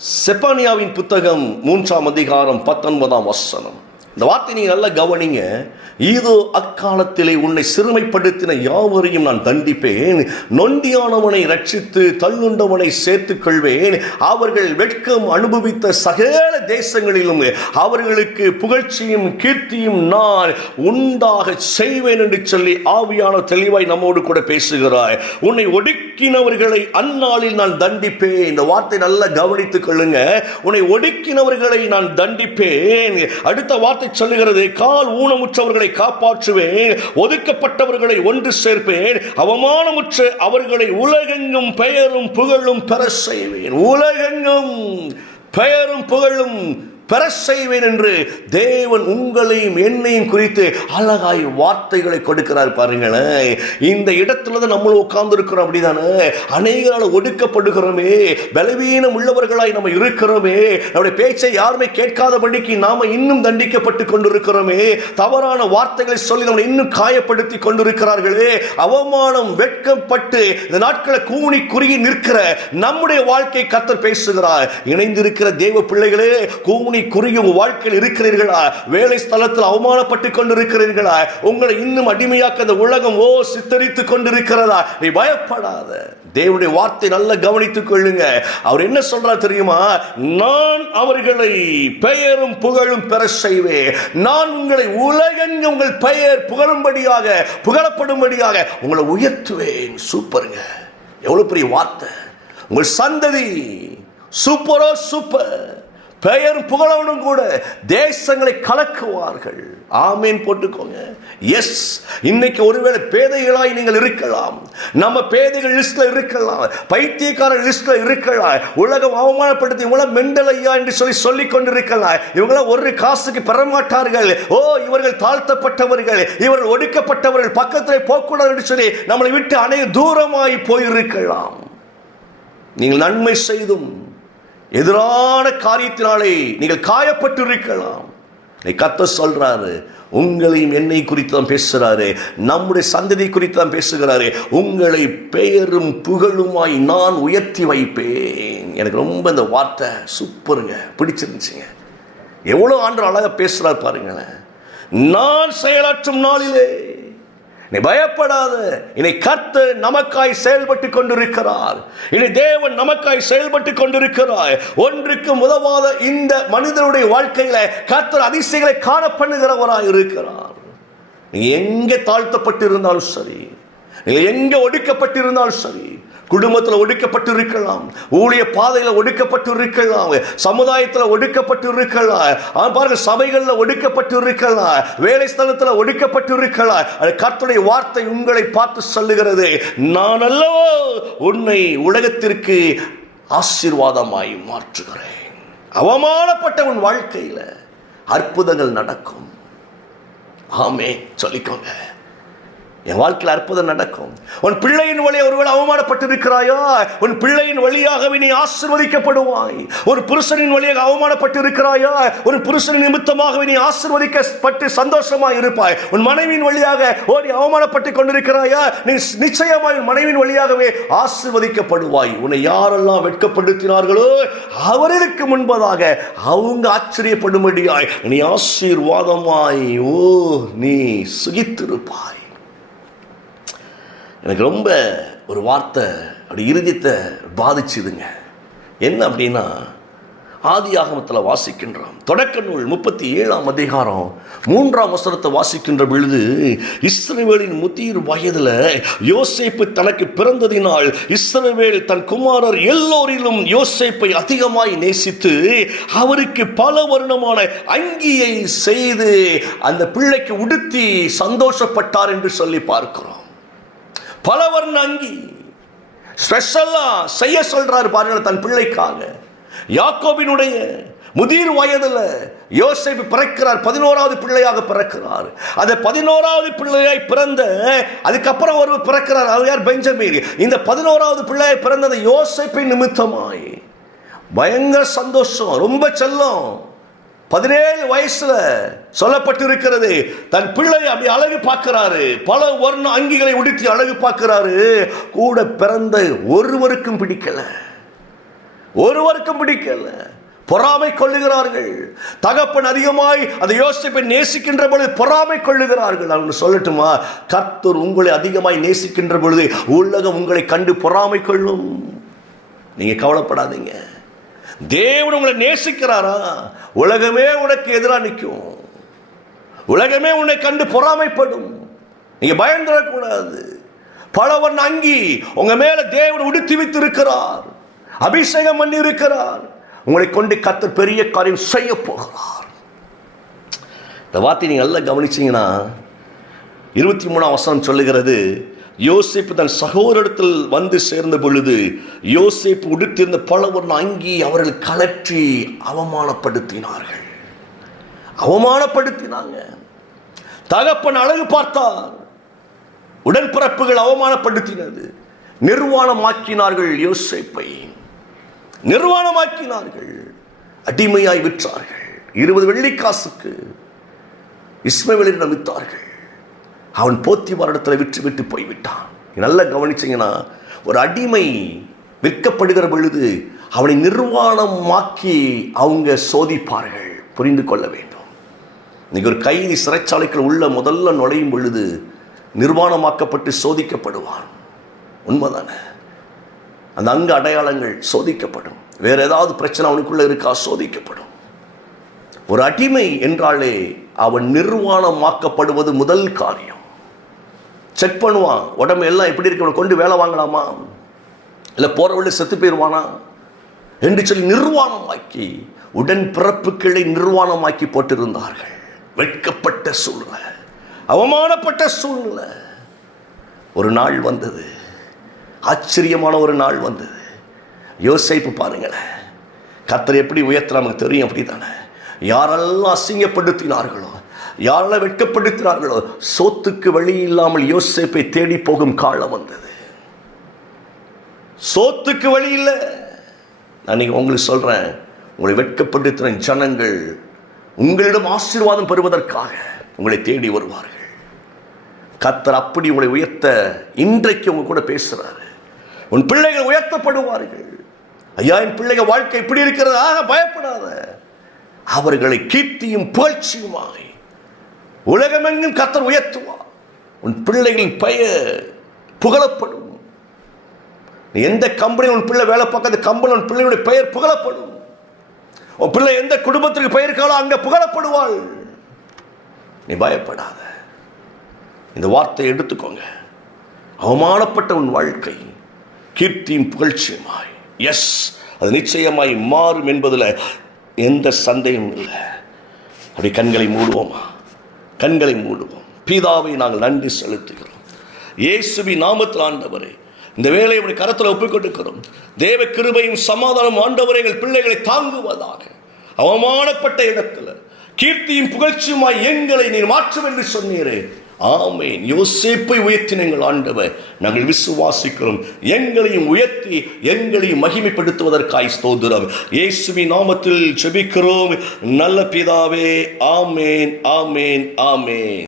செப்பனியாவின் புத்தகம் 3ஆம் அதிகாரம் 19ஆம் வசனம். இந்த வார்த்தை நீங்க நல்லா கவனிங்க. இதோ அக்காலத்திலே உன்னை சிறுமைப்படுத்தின யாவரையும் நான் தண்டிப்பேன், நொண்டியானவனை ரட்சித்து தள்ளுண்டவனை சேர்த்துக் கொள்வேன். அவர்கள் வெட்கம் அனுபவித்த சகல தேசங்களிலும் அவர்களுக்கு புகழ்ச்சியும் கீர்த்தியும் நான் உண்டாக செய்வேன் என்று சொல்லி ஆவியான தெளிவாய் நம்மோடு கூட பேசுகிறாய். உன்னை ஒடுக்கினவர்களை அந்நாளில் நான் தண்டிப்பேன். இந்த வார்த்தை நல்லா கவனித்துக் கொள்ளுங்க. உன்னை ஒடுக்கினவர்களை நான் தண்டிப்பேன். அடுத்த வார்த்தை சொல்லுகிறது, கால் ஊனமுற்றவர்களை காப்பாற்றுவேன், ஒதுக்கப்பட்டவர்களை ஒன்று சேர்ப்பேன், அவமானமுற்ற அவர்களை உலகெங்கும் பெயரும் புகழும் பெற செய்வேன். உலகெங்கும் பெயரும் புகழும் பெற செய்வேன் என்று தேவன் உங்களையும் என்னையும் குறித்து அழகாய் வார்த்தைகளை கொடுக்கிறார். பாருங்களேன், இந்த இடத்துல தான் நம்மளும் உட்கார்ந்து இருக்கிறோம். அப்படிதானே அநேகரால் ஒடுக்கப்படுகிறோமே, பலவீனம் உள்ளவர்களாய் நம்ம இருக்கிறோமே, நம்முடைய பேச்சை யாருமே கேட்காதபடிக்கு நாம இன்னும் தண்டிக்கப்பட்டு கொண்டிருக்கிறோமே, தவறான வார்த்தைகளை சொல்லி நம்ம இன்னும் காயப்படுத்தி கொண்டிருக்கிறார்களே, அவமானம் வெட்கப்பட்டு இந்த நாட்களை கூனி குறுகி நிற்கிற நம்முடைய வாழ்க்கை கர்த்தர் பேசுகிறார். இணைந்திருக்கிற தேவ பிள்ளைகளே, கூனி குறுகிய வாழ்க்கையில் இருக்கிறீர்களா? வேலை ஸ்தலத்தில் அவமானப்பட்டு கொண்டிருக்கிறீர்களா? உங்களை இன்னும் அடிமையாக்க இந்த உலகம் சித்தரித்துக் கொண்டிருக்கிறதா? நீ பயப்படாத. தேவனுடைய வார்த்தை நல்லா கவனித்துக் கொள்ளுங்க. அவர் என்ன சொல்றார் தெரியுமா? நான் அவர்களை பெயரும் புகழும் பெற செய்வேன். நான் உங்களை உலகெங்கும் உங்கள் பெயர் புகழும்படியாக, புகழப்படும்படியாக உங்களை உயர்த்துவேன். சூப்பருங்க, எவ்வளவு பெரிய வார்த்தை. உங்கள் சந்ததி சூப்பரோ சூப்பர், பெயர் புகழவனும் கூட தேசங்களை கலக்குவார்கள். ஆமேன் போட்டுக்கோங்க. எஸ், இன்னைக்கு ஒருவேளை பேதைகளாய் நீங்கள் இருக்கலாம், நம்ம பேதைகள் லிஸ்ட்ல இருக்கலாம், பைத்தியக்காரர் லிஸ்ட்ல இருக்கலாம், உலகம் அவமானப்படுத்தி இவங்கள மெண்டல் ஐயா என்று சொல்லிக் கொண்டிருக்கலாம். இவங்கள ஒரு காசுக்கு பெறமாட்டார்கள், இவர்கள் தாழ்த்தப்பட்டவர்கள், இவர்கள் ஒடுக்கப்பட்டவர்கள், பக்கத்தில் போகக்கூடாது என்று சொல்லி நம்மளை விட்டு அநேக தூரமாய் போயிருக்கலாம். நீங்கள் நன்மை செய்தும் எதிரான காரியத்தினாலே நீங்கள் காயப்பட்டு இருக்கலாம். கர்த்தர் சொல்றாரு, உங்களையும் என்னை குறித்து தான் பேசுறாரு, நம்முடைய சந்ததி குறித்து தான் பேசுகிறாரு. உங்களை பெயரும் புகழுமாய் நான் உயர்த்தி வைப்பேன். எனக்கு ரொம்ப இந்த வார்த்தை சூப்பருங்க, பிடிச்சிருந்துச்சுங்க. எவ்வளவு ஆண்டு அழகா பேசுறாரு பாருங்களேன். நான் செயலாற்றும் நாளிலே நீ பயப்படாத. இனி கர்த்தர் நமக்காய் செயல்பட்டு கொண்டிருக்கிறார். இனி தேவன் நமக்காய் செயல்பட்டு கொண்டிருக்கிறார். ஒன்றுக்கும் உதவாத இந்த மனிதனுடைய வாழ்க்கையில கர்த்தர் அதிசயங்களை காண பண்ணுகிறவராய் இருக்கிறார். நீ எங்கே தாழ்த்தப்பட்டு இருந்தாலும் சரி, நீ எங்கே ஒடுக்கப்பட்டிருந்தாலும் சரி, குடும்பத்தில் ஒடுக்கப்பட்டு இருக்கலாம், ஊழிய பாதையில் ஒடுக்கப்பட்டு இருக்கலாம், சமுதாயத்தில் ஒடுக்கப்பட்டு இருக்கலாம், பாருங்க சபைகளில் ஒடுக்கப்பட்டு இருக்கலாம், வேலை ஸ்தலத்தில் ஒடுக்கப்பட்டு இருக்கலாம். கர்த்தருடைய வார்த்தை உங்களை பார்த்து சொல்லுகிறது, நான் அல்லவோ உன்னை உலகத்திற்கு ஆசீர்வாதமாய் மாற்றுகிறேன். அவமானப்பட்ட உன் வாழ்க்கையில் அற்புதங்கள் நடக்கும். ஆமே சொல்லிக்கோங்க, என் வாழ்க்கையில் அற்புதம் நடக்கும். உன் பிள்ளையின் வழியாக ஒருவேளை அவமானப்பட்டு இருக்கிறாயா? உன் பிள்ளையின் வழியாகவே நீ ஆசீர்வதிக்கப்படுவாய். ஒரு புருஷனின் வழியாக அவமானப்பட்டு இருக்கிறாயா? ஒரு புருஷனின் நிமித்தமாகவே நீ ஆசீர்வதிக்கப்பட்டு சந்தோஷமாய் இருப்பாய். உன் மனைவியின் வழியாக நீ அவமானப்பட்டு கொண்டிருக்கிறாயா? நீ நிச்சயமாய் உன் மனைவியின் வழியாகவே ஆசீர்வதிக்கப்படுவாய். உன்னை யாரெல்லாம் வெட்கப்படுத்தினார்களோ அவர்களுக்கு முன்பதாக அவங்க ஆச்சரியப்படும்படியாய் நீ ஆசீர்வாதமாய் நீ சுகித்திருப்பாய். எனக்கு ரொம்ப ஒரு வார்த்தை அப்படி இருதயத்தை பாதிச்சுதுங்க. என்ன அப்படின்னா, ஆதியாகமத்தில் வாசிக்கின்றோம், தொடக்க நூல் 37ஆம் அதிகாரம் 3ஆம் வசனத்தை வாசிக்கின்ற பொழுது, இஸ்ரவேலின் முதிர் வயதில் யோசேப்பு தனக்கு பிறந்ததினால் இஸ்ரவேல் தன் குமாரர் எல்லோரிலும் யோசேப்பை அதிகமாய் நேசித்து அவருக்கு பல வருணமான அங்கியை செய்து அந்த பிள்ளைக்கு உடுத்தி சந்தோஷப்பட்டார் என்று சொல்லி பார்க்கிறோம். பல வர்ண அங்கி ஸ்பெஷலா செய்ய சொல்றாரு பாருங்கள் தன் பிள்ளைக்காக. யாக்கோபினுடைய முதிர் வயதுல யோசேப்பு பிறக்கிறார், 11வது பிள்ளையாக பிறக்கிறார். அந்த 11வது பிள்ளையாய் பிறந்த அதுக்கப்புறம் ஒரு பிறக்கிறார், அவர் யார்? பெஞ்சமின். இந்த 11வது பிள்ளையாய் பிறந்த யோசேப்பின் நிமித்தமாய் பயங்கர சந்தோஷம், ரொம்ப செல்லம். 17 வயசுல சொல்லப்பட்டிருக்கிறது, தன் பிள்ளை அப்படி அழகு பார்க்கிறாரு, பல வர்ண அங்கிகளை உடுத்தி அழகு பார்க்கிறாரு. கூட பிறந்த ஒருவருக்கும் பிடிக்கல. ஒருவருக்கும் பிடிக்கல. பொறாமை கொள்ளுகிறார்கள். தகப்பன் அதிகமாய் அந்த யோசேப்பை நேசிக்கின்ற பொழுது பொறாமை கொள்ளுகிறார்கள். நான் சொல்லட்டுமா, கர்த்தர் உங்களை அதிகமாய் நேசிக்கின்ற பொழுது உலகம் உங்களை கண்டு பொறாமை கொள்ளும். நீங்க கவலைப்படாதீங்க. தேவன் உங்களை நேசிக்கிறாரா, உலகமே உனக்கு எதிராக நிற்கும். உலகமே உன்னை கண்டு பொறாமைப்படும். நீங்க பயந்துடக்கூடாது. பலவன் அங்கி உங்க மேல தேவன் உடுத்தி வைத்து இருக்கிறார், அபிஷேகம் பண்ணி இருக்கிறார். உங்களை கொண்டு கர்த்தர் பெரிய காரியம் செய்ய போகிறார். இந்த வார்த்தை நீங்க நல்லா கவனிச்சீங்கன்னா 23ஆம் வசனம் சொல்லுகிறது, யோசேப்பு தன் சகோதரத்தில் வந்து சேர்ந்த பொழுது யோசேப்பு உடுத்திருந்த பலவர்ண அங்கி அவர்கள் கலற்றி அவமானப்படுத்தினார்கள். அவமானப்படுத்தினாங்க. தகப்பன் அழகு பார்த்தார், உடன்பிறப்புகள் அவமானப்படுத்தினது. நிர்வாணமாக்கினார்கள் யோசேப்பை, நிர்வாணமாக்கினார்கள். அடிமையாய் விற்றார்கள். 20 வெள்ளிக்காசுக்கு இஸ்மவேலிடம் வித்தார்கள். அவன் போத்திபாரிடத்தில் விட்டு போய்விட்டான். நல்லா கவனிச்சிங்கன்னா, ஒரு அடிமை விற்கப்படுகிற பொழுது அவனை நிர்வாணமாக்கி அவங்க சோதிப்பார்கள். புரிந்து கொள்ள வேண்டும். இன்னைக்கு ஒரு கைதி சிறைச்சாலைக்குள் உள்ள முதல்ல நுழையும் பொழுது நிர்வாணமாக்கப்பட்டு சோதிக்கப்படுவான். உண்மைதானே? அந்த அங்க அடையாளங்கள் சோதிக்கப்படும். வேற ஏதாவது பிரச்சனை அவனுக்குள்ள இருக்கா, சோதிக்கப்படும். ஒரு அடிமை என்றாலே அவன் நிர்வாணமாக்கப்படுவது முதல் காரியம். செக் பண்ணுவான், உடம்பு எல்லாம் எப்படி இருக்கு, கொண்டு வேலை வாங்கலாமா, இல்லை போற வழி செத்து போயிடுவானா என்று சொல்லி நிர்வாணமாக்கி உடன் பிறப்புகளை நிர்வாணமாக்கி போட்டிருந்தார்கள். வெட்கப்பட்ட சூழ்நிலை, அவமானப்பட்ட சூழ்நிலை. ஒரு நாள் வந்தது, ஆச்சரியமான ஒரு நாள் வந்தது. யோசேப்பு பாருங்களேன், கர்த்தர் எப்படி உயர்த்த நமக்கு தெரியும். அப்படித்தானே? யாரெல்லாம் அசிங்கப்படுத்தினார்களோ, யாரெல்லாம் வெட்கப்படுத்தினார்களோ, சோத்துக்கு வழி இல்லாமல் யோசேப்பை தேடி போகும் காலம் வந்தது. சோத்துக்கு வழி இல்லை. நான் உங்களுக்கு சொல்றேன், உங்களை வெட்கப்படுத்தின ஜனங்கள் உங்களிடம் ஆசீர்வாதம் பெறுவதற்காக உங்களை தேடி வருவார்கள். கர்த்தர் அப்படி உங்களை உயர்த்த இன்றைக்கு உங்க கூட பேசுறாரு. உன் பிள்ளைகள் உயர்த்தப்படுவார்கள். ஐயா, என் பிள்ளைகள் வாழ்க்கை இப்படி இருக்கிறதா, பயப்படாத. அவர்களை கீர்த்தியும் புகழ்ச்சியுமாய் உலகமெங்கும் கர்த்தர் உயர்த்துவார். உன் பிள்ளைகளின் பெயர் புகழப்படும். எந்த கம்பெனி உன் பிள்ளை வேலை பார்க்காத கம்பெனி உன் பிள்ளைகளுடைய பெயர் புகழப்படும். உன் பிள்ளை எந்த குடும்பத்திற்கு பெயர்க்காலோ அங்க புகழப்படுவாள். நீ பயப்படாத. இந்த வார்த்தையை எடுத்துக்கோங்க. அவமானப்பட்ட உன் வாழ்க்கை கீர்த்தியும் புகழ்ச்சியுமாய், எஸ், அது நிச்சயமாய் மாறும் என்பதில் எந்த சந்தேகமும் இல்லை. அப்படி கண்களை மூடுவோமா? கண்களை மூடுவோம். பிதாவை நாங்கள் நன்றி செலுத்துகிறோம். இயேசுவின் நாமத்தில் ஆண்டவரே, இந்த வேலையை உடைய கரத்தில் ஒப்புக் கொடுக்கிறோம். தேவ கிருபையும் சமாதானம் ஆண்டவரே எங்கள் பிள்ளைகளை தாங்குவதாக. அவமானப்பட்ட இடத்துல கீர்த்தியும் புகழ்ச்சியுமாய் எங்களை நீர் மாற்றும் என்று சொன்னீரே. ஆமேன். யோசேப்பை உயர்த்தின எங்கள் ஆண்டவர் நாங்கள் விசுவாசிக்கிறோம். எங்களையும் உயர்த்தி எங்களையும் மகிமைப்படுத்துவதற்காய் ஸ்தோத்திரம். இயேசுவின் நாமத்தில் ஜெபிக்கிறோம் நல்ல பிதாவே. ஆமேன், ஆமேன், ஆமேன்.